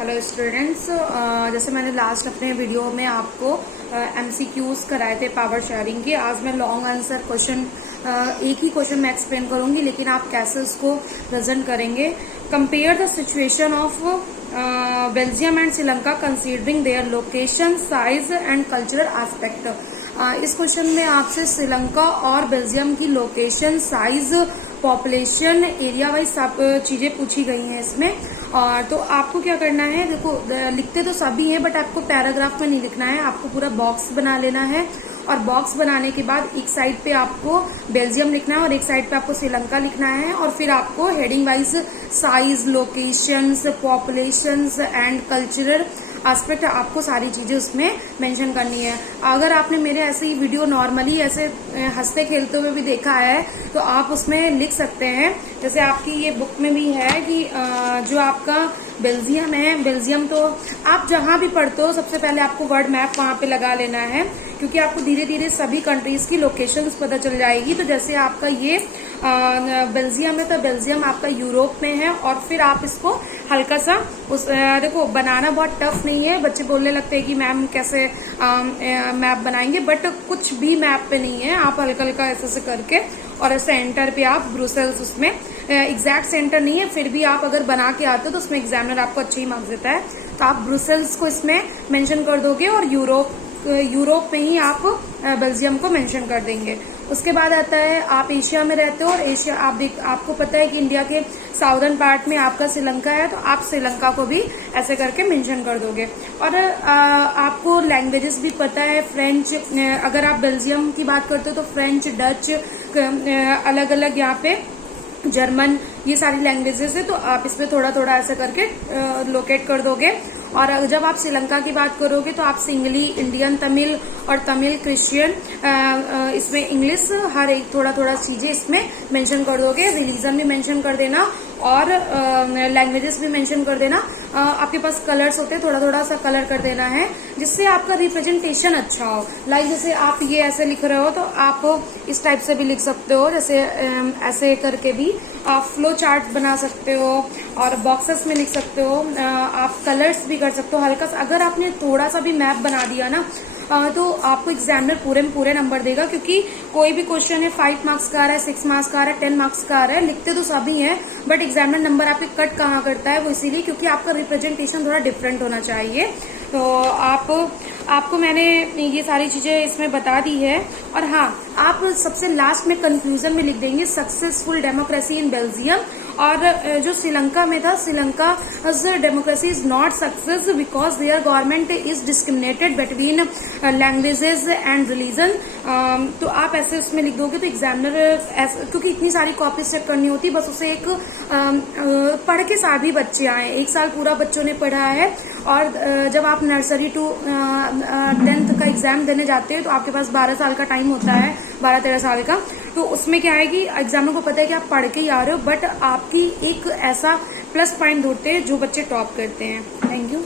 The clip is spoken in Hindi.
हेलो स्टूडेंट्स, जैसे मैंने लास्ट अपने वीडियो में आपको MCQs कराए थे पावर शेयरिंग के। आज मैं लॉन्ग आंसर क्वेश्चन, एक ही क्वेश्चन मैं एक्सप्लेन करूंगी, लेकिन आप कैसे उसको प्रेजेंट करेंगे। Compare the situation of Belgium and Sri Lanka considering their location, size and cultural aspect. इस क्वेश्चन में आपसे श्रीलंका और बेल्जियम की location, size, population, area wise सब चीजें पूछी गई हैं इसमें। और तो आपको क्या करना है, देखो लिखते तो सभी हैं बट आपको पैराग्राफ में नहीं लिखना है, आपको पूरा बॉक्स बना लेना है। और बॉक्स बनाने के बाद एक साइड पे आपको बेल्जियम लिखना है और एक साइड पे आपको श्रीलंका लिखना है। और फिर आपको heading wise size, locations, populations and cultural aspect आपको सारी चीजें उसमें मेंशन करनी है। अगर आपने मेरे ऐसे ही वीडियो नॉर्मली ऐसे हंसते खेलते हुए भी देखा है तो आप उसमें लिख सकते हैं। जैसे आपकी ये बुक में भी है कि जो आपका बेल्जियम है, बेल्जियम तो आप जहां भी पढ़ते हो सबसे पहले आपको वर्ड मैप वहां पे लगा लेना है, क्योंकि आपको धीरे धीरे सभी कंट्रीज की लोकेशंस पता चल जाएगी। तो जैसे आपका ये बेल्जियम है तो बेल्जियम आपका यूरोप में है। और फिर आप इसको हल्का सा देखो बनाना बहुत टफ नहीं है। बच्चे बोलने लगते हैं कि मैम कैसे मैप बनाएंगे, बट कुछ भी मैप पे नहीं है। आप हल्का हल्का ऐसे करके और सेंटर पे आप ब्रुसेल्स, उसमें एग्जैक्ट सेंटर नहीं है, फिर भी आप अगर बना के आते हो तो उसमें एग्जामिनर आपको अच्छे ही मार्क्स देता है। तो आप ब्रुसेल्स को इसमें मेंशन कर दोगे और यूरोप में ही आप बेल्जियम को मेंशन कर देंगे। उसके बाद आता है आप एशिया में रहते हो और एशिया आपको पता है कि इंडिया के साउदर्न पार्ट में आपका श्रीलंका है, तो आप श्रीलंका को भी ऐसे करके मेंशन कर दोगे। और आपको लैंग्वेजेस भी पता है, फ्रेंच, अगर आप बेल्जियम की बात करते हो तो फ्रेंच, डच, अलग अलग यहाँ पे जर्मन, ये सारी लैंग्वेजेस है। तो आप इसमें थोड़ा थोड़ा ऐसे करके लोकेट कर दोगे। और जब आप श्रीलंका की बात करोगे तो आप सिंगली, इंडियन तमिल और तमिल क्रिश्चियन, इसमें इंग्लिश, हर एक थोड़ा थोड़ा चीजें इसमें मेंशन कर दोगे। रिलीजन भी मेंशन कर देना और लैंग्वेजेस भी मेंशन कर देना। आपके पास कलर्स होते हैं, थोड़ा थोड़ा सा कलर कर देना है जिससे आपका रिप्रेजेंटेशन अच्छा हो। लाइक जैसे आप ये ऐसे लिख रहे हो तो आप इस टाइप से भी लिख सकते हो, जैसे ऐसे करके भी आप फ्लो चार्ट बना सकते हो और बॉक्सेस में लिख सकते हो। आप कलर्स भी कर सकते हो हल्का सा। अगर आपने थोड़ा सा भी मैप बना दिया ना तो आपको एग्जामिनर पूरे में पूरे नंबर देगा, क्योंकि कोई भी क्वेश्चन है 5 मार्क्स का आ रहा है, 6 मार्क्स का आ रहा है, 10 मार्क्स का आ रहा है, लिखते तो सभी हैं बट एग्जामिनर नंबर आपके कट कहाँ करता है, वो इसीलिए क्योंकि आपका रिप्रेजेंटेशन थोड़ा डिफरेंट होना चाहिए। तो आपको मैंने ये सारी चीजें इसमें बता दी है। और हाँ, आप सबसे लास्ट में कंक्लूजन में लिख देंगे सक्सेसफुल डेमोक्रेसी इन बेल्जियम। और जो श्रीलंका में था, Sri Lanka democracy is not success because there government is discriminated between languages and religion. तो आप ऐसे उसमें लिख दोगे तो एग्जामिनर, क्योंकि इतनी सारी कॉपीज चेक करनी होती, बस उसे एक पढ़ के सभी बच्चे आए, 1 साल पूरा बच्चों ने पढ़ा है। और जब आप नर्सरी टू 10th का एग्जाम देने जाते हैं तो आपके पास 12 साल का टाइम होता है, 12-13 साल का। तो उसमें क्या है कि एग्जामिनर को पता है कि आप पढ़ के ही आ रहे हो, बट आपकी एक ऐसा प्लस पॉइंट ढूंढते हैं जो बच्चे टॉप करते हैं। Thank you.